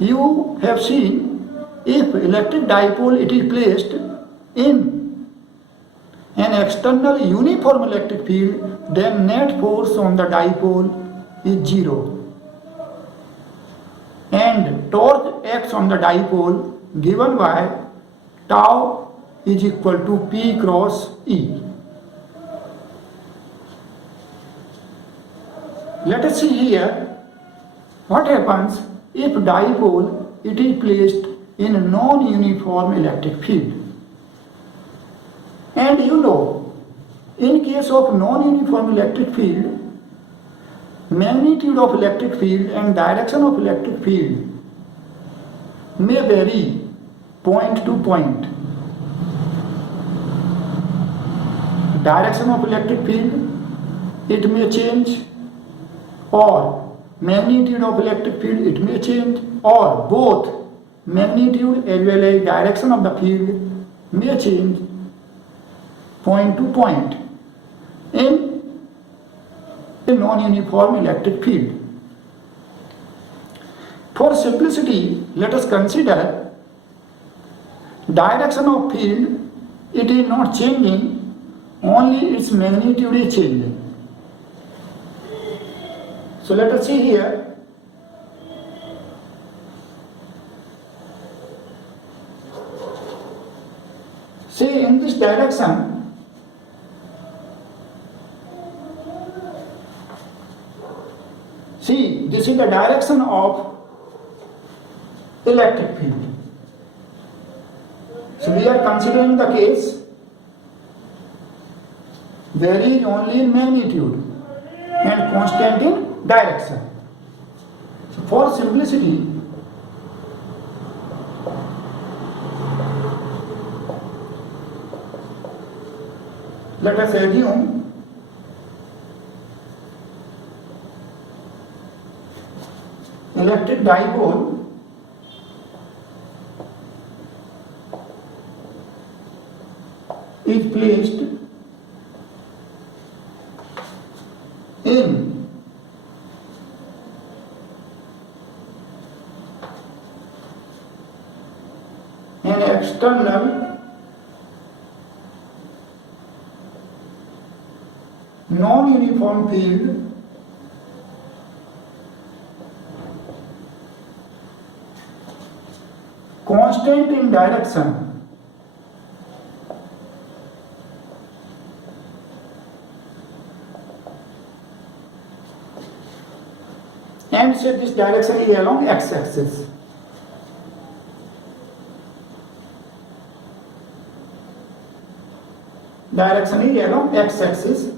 You have seen if electric dipole it is placed in an external uniform electric field, then net force on the dipole is zero. And torque acts on the dipole given by tau is equal to P cross E. Let us see here what happens if dipole it is placed in a non-uniform electric field. And you know, in case of non-uniform electric field, magnitude of electric field and direction of electric field may vary point to point. Direction of electric field, it may change, or magnitude of electric field, it may change, or both magnitude as well as direction of the field may change point to point in a non-uniform electric field. For simplicity, let us consider direction of field, it is not changing, only its magnitude is changing. So let us see here. Say in this direction, see, this is the direction of electric field. So we are considering the case varies only in magnitude and constant in direction. So for simplicity, let us assume electric dipole is placed in an external non-uniform field constant in direction and say this direction is along x-axis. Direction is along x-axis,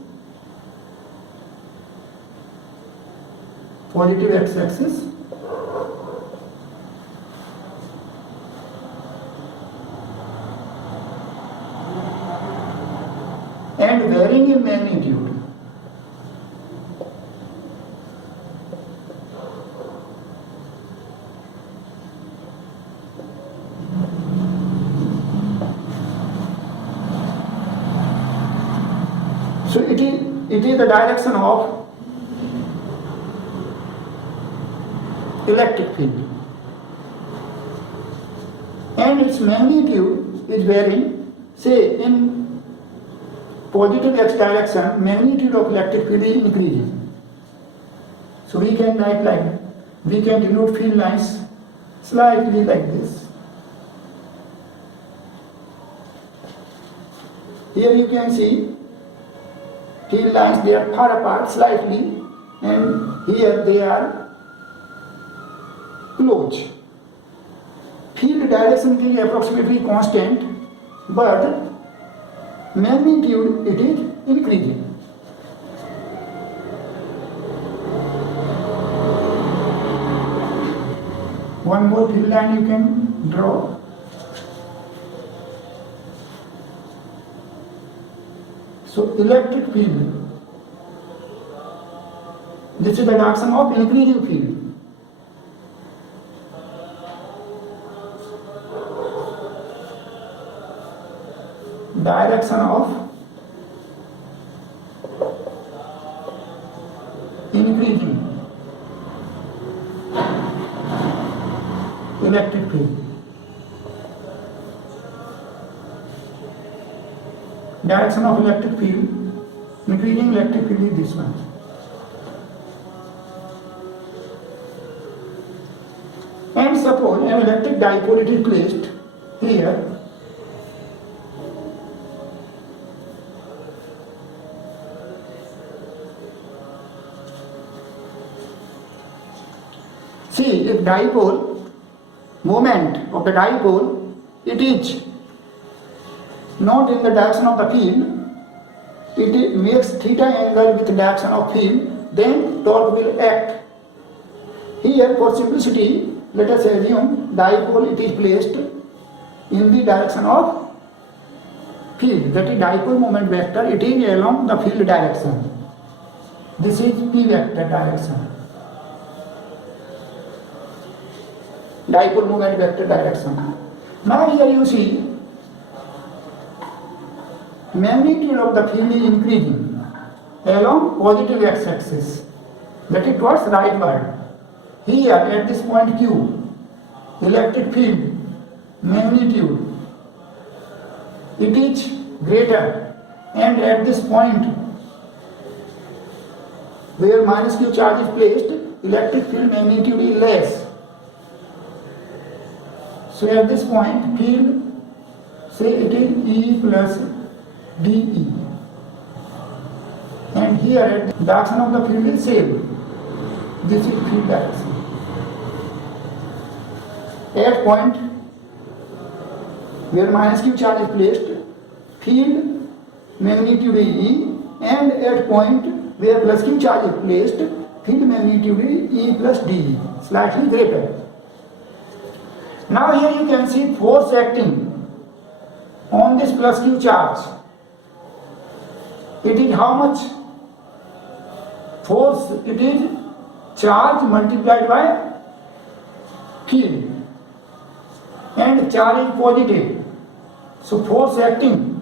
positive x-axis, and varying in magnitude. So it is the direction of electric field, and its magnitude is varying. Say in positive x direction, magnitude of electric field is increasing. So we can write like, we can denote field lines slightly like this. Here you can see field lines, they are far apart slightly, and here they are close. Field direction is approximately constant, but magnitude it is increasing. One more field line you can draw. So electric field, this is the direction of increasing field. Direction of increasing. electric field. Direction of electric field, increasing electric field is this one. And suppose an electric dipole it is placed here. See, if dipole, moment of the dipole, it is not in the direction of the field, it makes theta angle with the direction of field, then torque will act. Here, for simplicity, let us assume dipole it is placed in the direction of field, that is dipole moment vector, it is along the field direction. This is P vector direction. Dipole moment vector direction. Now here you see magnitude of the field is increasing along positive x-axis, that is towards rightward. Here at this point Q, electric field magnitude it is greater, and at this point where minus Q charge is placed, electric field magnitude is less. So at this point field, say it is E plus dE, and here at the direction of the field is same. This is field direction. At point where minus Q charge is placed, field magnitude is E, and at point where plus Q charge is placed, field magnitude is E plus dE, slightly greater. Now here you can see force acting on this plus Q charge. It is how much? Force, it is charge multiplied by field, and charge is positive. So force acting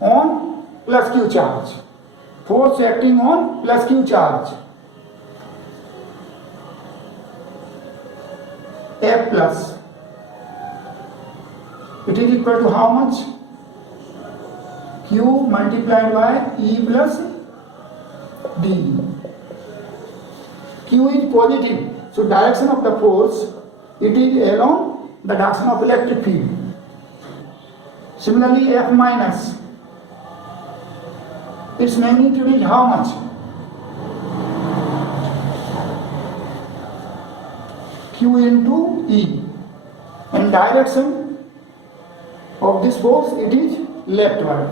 on plus Q charge. Force acting on plus Q charge. F plus. It is equal to how much? Q multiplied by E plus D. Q is positive, so direction of the force, it is along the direction of electric field. Similarly, F minus, its magnitude is how much? Q into E, and direction of this force, it is leftward.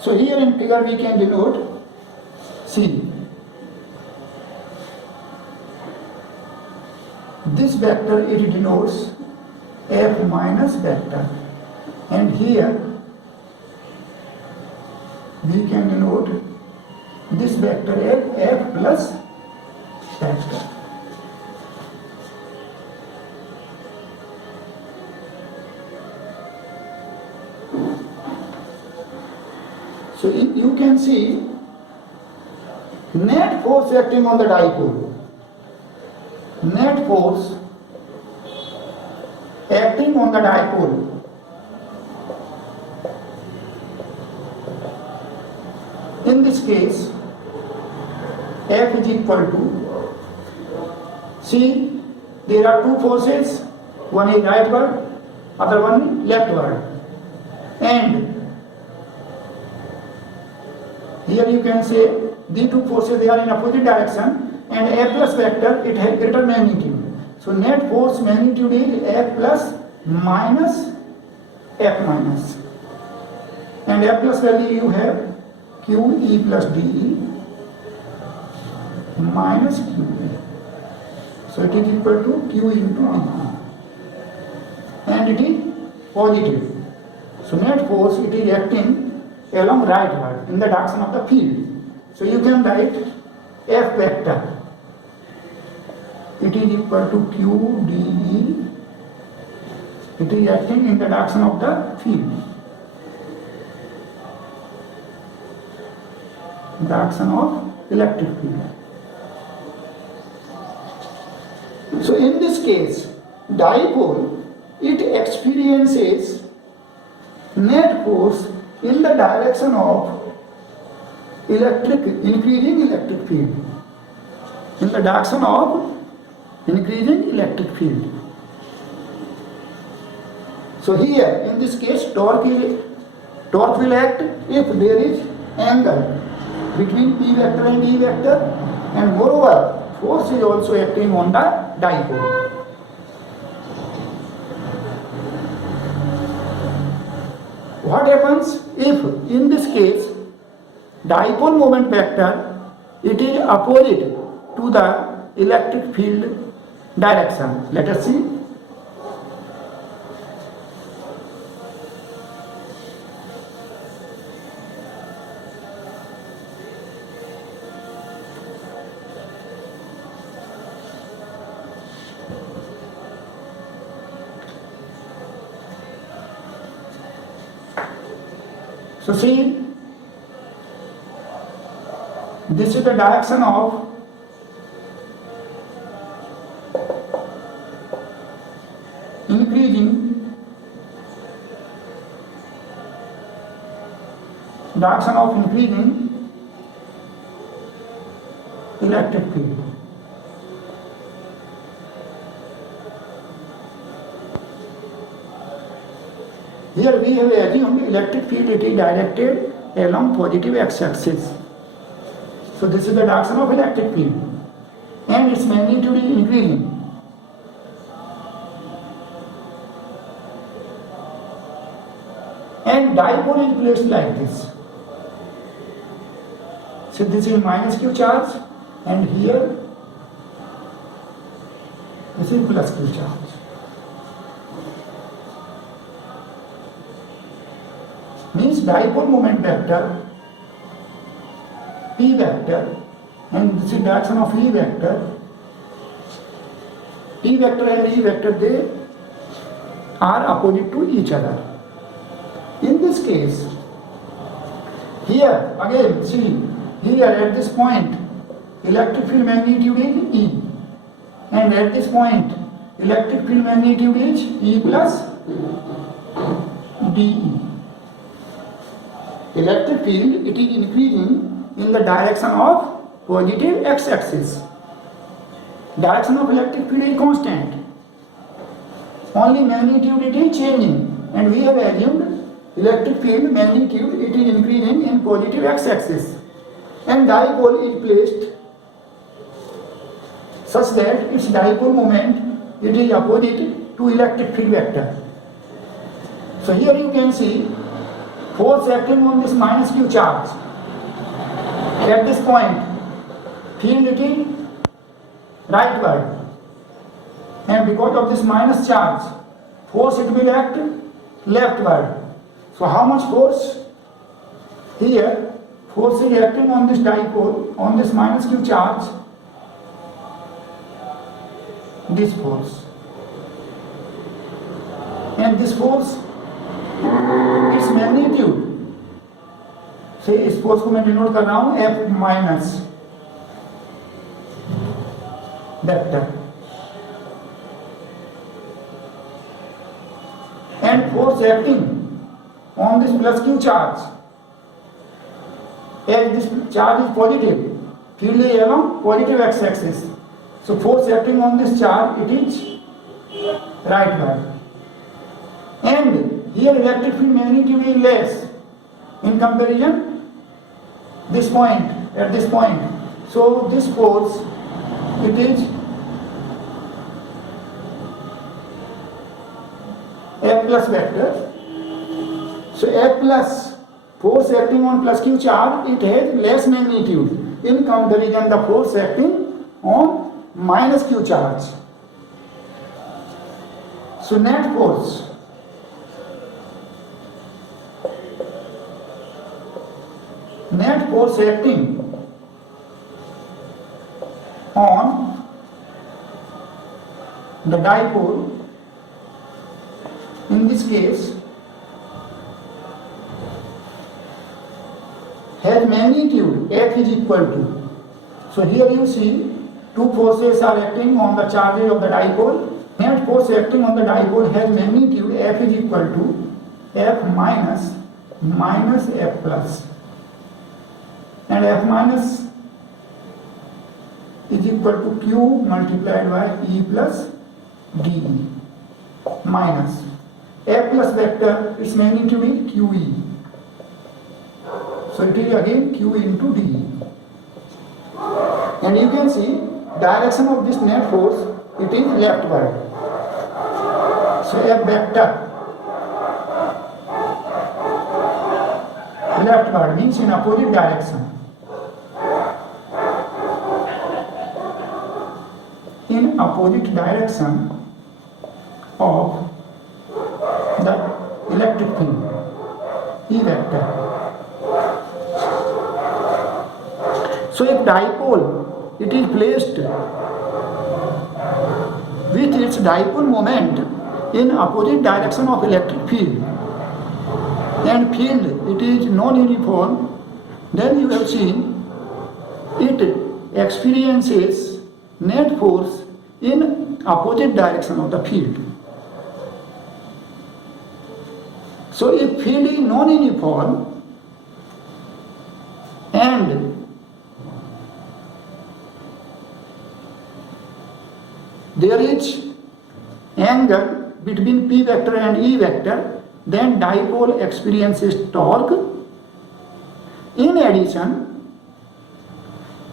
So here in figure we can denote, see, this vector it denotes F minus vector, and here we can denote this vector as F plus vector. So you can see net force acting on the dipole. Net force acting on the dipole. In this case, F is equal to, see, there are two forces, one is rightward, other one is leftward, and here you can say the two forces, they are in opposite direction, and F plus vector, it has greater magnitude. So net force magnitude is F plus minus F minus, and F plus value you have Q E plus dE minus QE. So it is equal to Q into dE, and it is positive. So net force, it is acting along rightward in the direction of the field. So you can write F vector, it is equal to Q dE, it is acting in the direction of the field, direction of electric field. So in this case, dipole, it experiences net force in the direction of increasing electric field. In the direction of increasing electric field. So here, in this case, torque will act if there is angle between P vector and E vector, and moreover, force is also acting on the dipole. What happens if, in this case, dipole moment vector, it is opposite to the electric field direction? Let us see. So see, this is the direction of increasing electric field. Here we have assumed electric field, it is directed along positive x-axis. So this is the direction of electric field and its magnitude is increasing. And dipole is placed like this. So this is minus q charge and here this is plus q charge. Means dipole moment vector P vector and this is direction of E vector. P vector and E vector, they are opposite to each other. In this case, here again see, here at this point electric field magnitude is E, and at this point electric field magnitude is E plus dE. Electric field, it is increasing in the direction of positive x-axis. Direction of electric field is constant. Only magnitude it is changing, and we have assumed electric field magnitude it is increasing in positive x-axis, and dipole is placed such that its dipole moment it is opposite to electric field vector. So here you can see force acting on this minus q charge. At this point, field it is rightward, and because of this minus charge, force it will act leftward. So how much force? Here, force is acting on this dipole, on this minus q charge, this force. And this force, its magnitude, से इस force को मैं denote कर रहा हूं F minus vector, and force acting on this plus q charge, as this charge is positive, field is along positive x-axis, so force acting on this charge it is rightward, and here electric field magnitude is less in comparison this point, at this point, so this force it is F plus vector. So F plus, force acting on plus q charge, it has less magnitude in comparison the force acting on minus q charge. So net force, acting on the dipole, in this case, has magnitude F is equal to. So here you see two forces are acting on the charges of the dipole. Net force acting on the dipole has magnitude F is equal to F minus F plus, and F minus is equal to Q multiplied by E plus D minus F plus vector, its magnitude is QE. So it is again Q into D. And you can see direction of this net force, it is leftward. So F vector leftward means in opposite direction. In opposite direction of the electric field, E vector. So if dipole, it is placed with its dipole moment in opposite direction of electric field, and field it is non-uniform, then you have seen it experiences net force in opposite direction of the field. So if field is non-uniform and there is angle between P vector and E vector, then dipole experiences torque in addition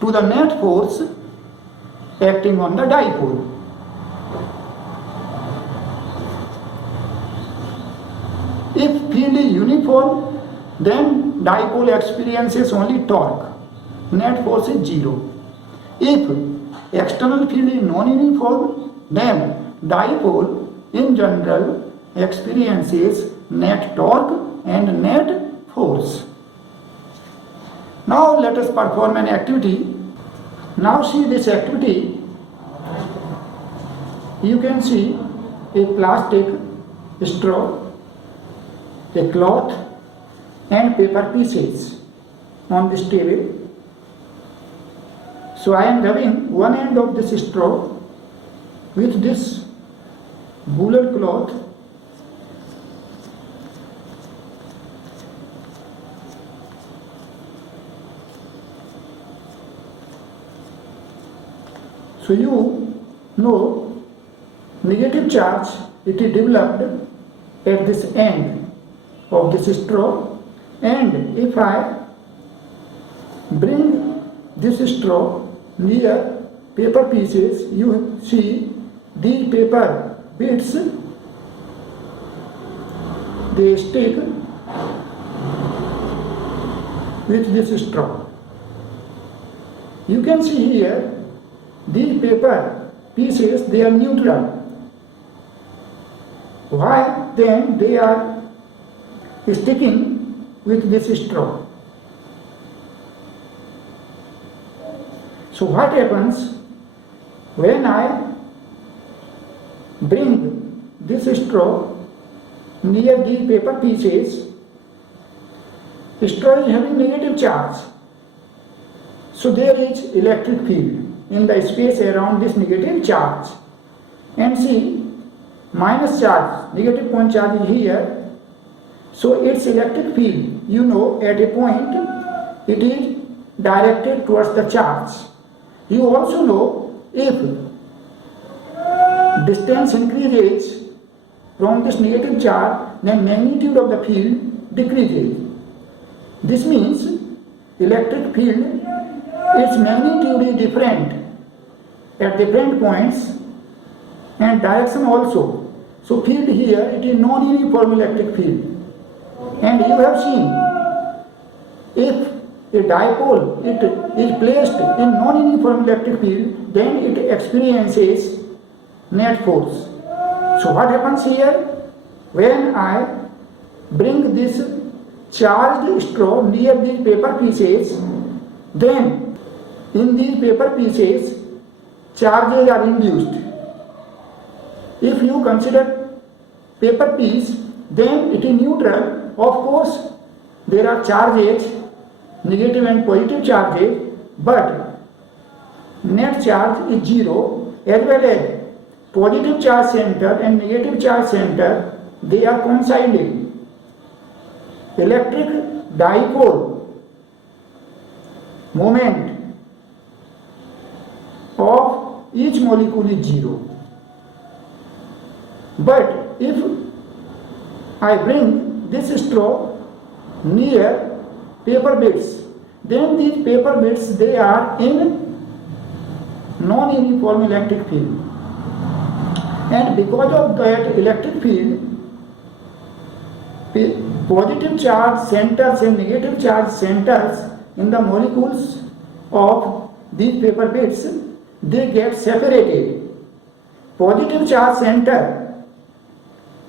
to the net force acting on the dipole. If field is uniform, then dipole experiences only torque, net force is zero. If external field is non-uniform, then dipole in general experiences net torque and net force. Now let us perform an activity. Now see this activity. You can see a plastic straw, a cloth and paper pieces on this table. So I am rubbing one end of this straw with this woolen cloth So you know negative charge, it is developed at this end of this straw, and if I bring this straw near paper pieces, you see these paper bits, they stick with this straw. You can see here these paper pieces, they are neutral. Why then they are sticking with this straw? So what happens when I bring this straw near the paper pieces? Straw is having negative charge, so there is electric field in the space around this negative charge. And see, minus charge, negative point charge is here, so its electric field, you know, at a point it is directed towards the charge. You also know if distance increases from this negative charge, then magnitude of the field decreases. This means electric field, its magnitude is different at different points and direction also. So field here, it is non-uniform electric field. And you have seen, if a dipole it is placed in non-uniform electric field, then it experiences net force. So what happens here? When I bring this charged straw near these paper pieces, then in these paper pieces charges are induced. If you consider paper piece, then it is neutral. Of course, there are charges, negative and positive charges, but net charge is zero, as well as positive charge center and negative charge center, they are coinciding. Electric dipole moment of each molecule is zero. But if I bring this straw near paper bits, then these paper bits, they are in non-uniform electric field, and because of that electric field, positive charge centers and negative charge centers in the molecules of these paper bits, they get separated. Positive charge center,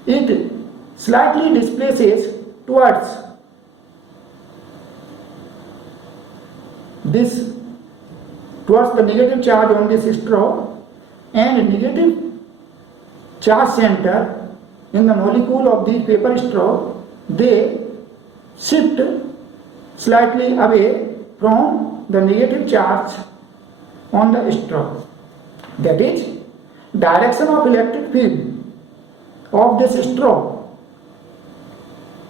it slightly displaces towards the negative charge on this straw, and negative charge center in the molecule of this paper straw, they shift slightly away from the negative charge on the straw. That is, direction of electric field of this straw,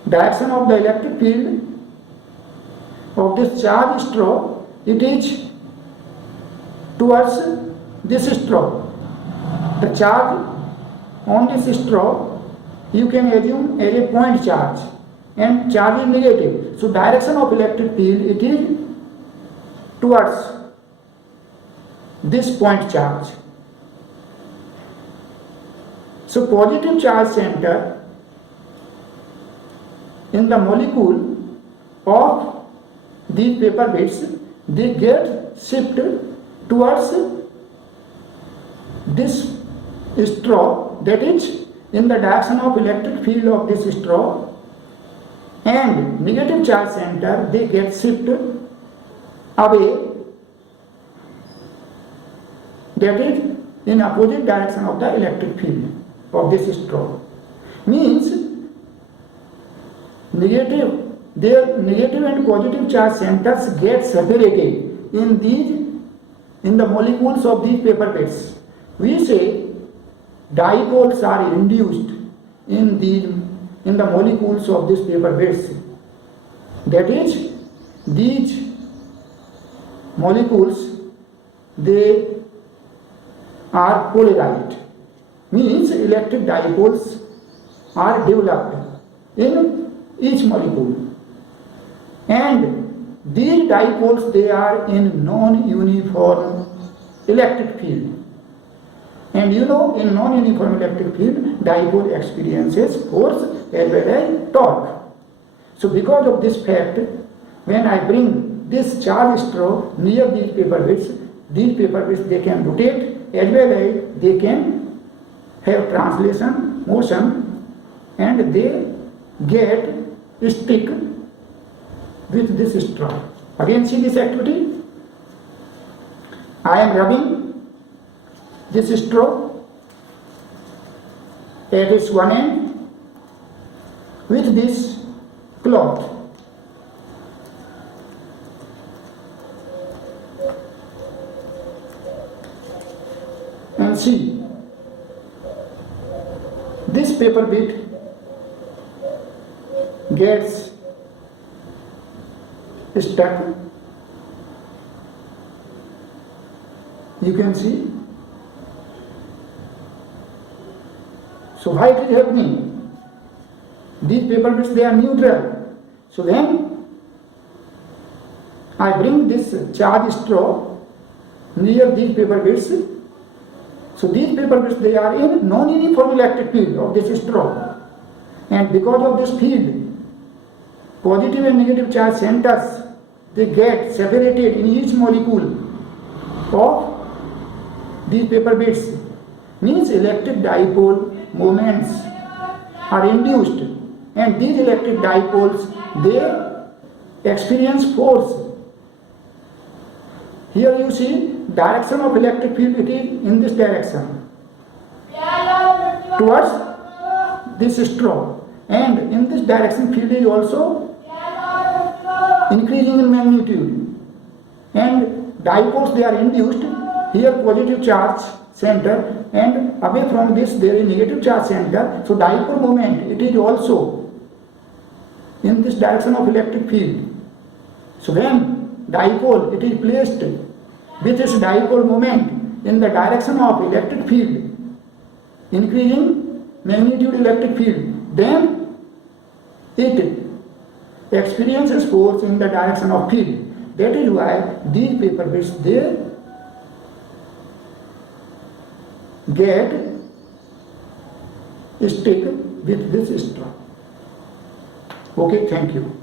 direction of the electric field of this charged straw, it is towards this straw. The charge on this straw, you can assume as a point charge, and charge is negative. So direction of electric field, it is towards this point charge. So positive charge center in the molecule of these paper bits, they get shifted towards this straw, that is in the direction of electric field of this straw, and negative charge center, they get shifted away, that is in opposite direction of the electric field of this straw. Means their negative and positive charge centers get separated in the molecules of these paper bits. We say dipoles are induced in the molecules of these paper bits. That is, these molecules, they are polarized. Means electric dipoles are developed in each molecule, and these dipoles, they are in non-uniform electric field. And you know, in non-uniform electric field, dipole experiences force as well as torque. So because of this fact, when I bring this charged straw near these paper bits, they can rotate as well as they can have translation motion, and they get stick with this straw. Again, see this activity. I am rubbing this straw at its one end with this cloth. And see, this paper bit gets stuck. You can see. So why it is happening? These paper bits, they are neutral. So when I bring this charged straw near these paper bits, so these paper bits, they are in non-uniform electric field of this straw, and because of this field, positive and negative charge centers, they get separated in each molecule of these paper bits. Means electric dipole moments are induced, and these electric dipoles, they experience force. Here you see direction of electric field, it is in this direction towards this straw, and in this direction field is also increasing in magnitude, and dipoles, they are induced here positive charge center and away from this there is negative charge center. So dipole moment, it is also in this direction of electric field. So when dipole, it is placed with its dipole moment in the direction of electric field, increasing magnitude electric field, then it experiences force in the direction of field. That is why these paper bits, they get stick with this straw. Okay, thank you.